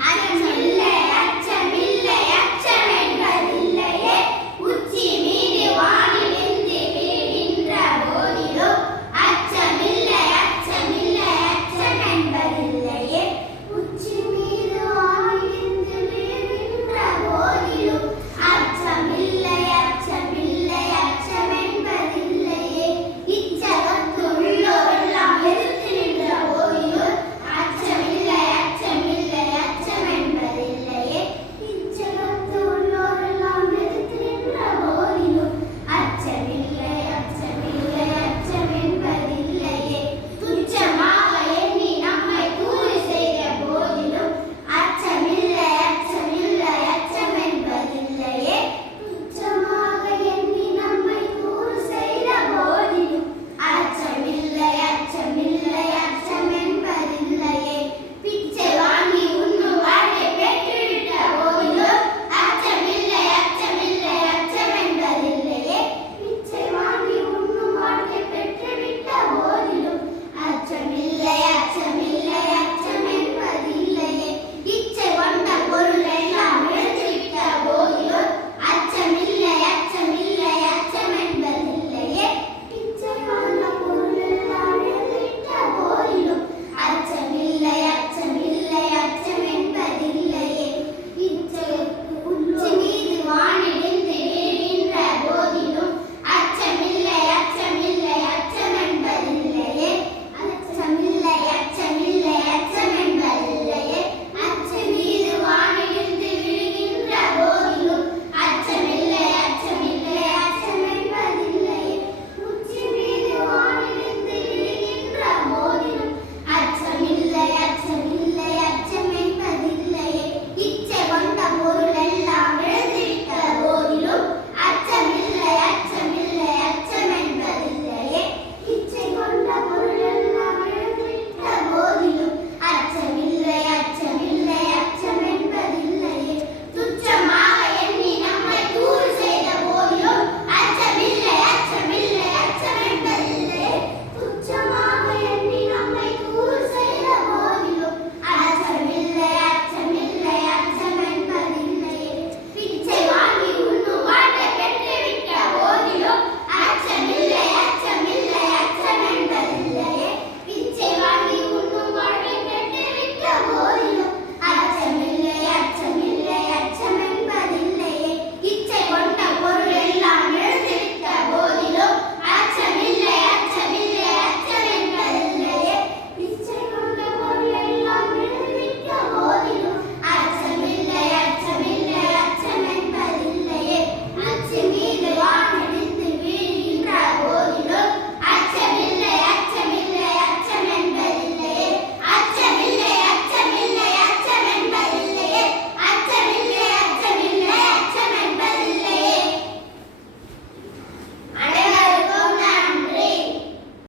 I'm tell you.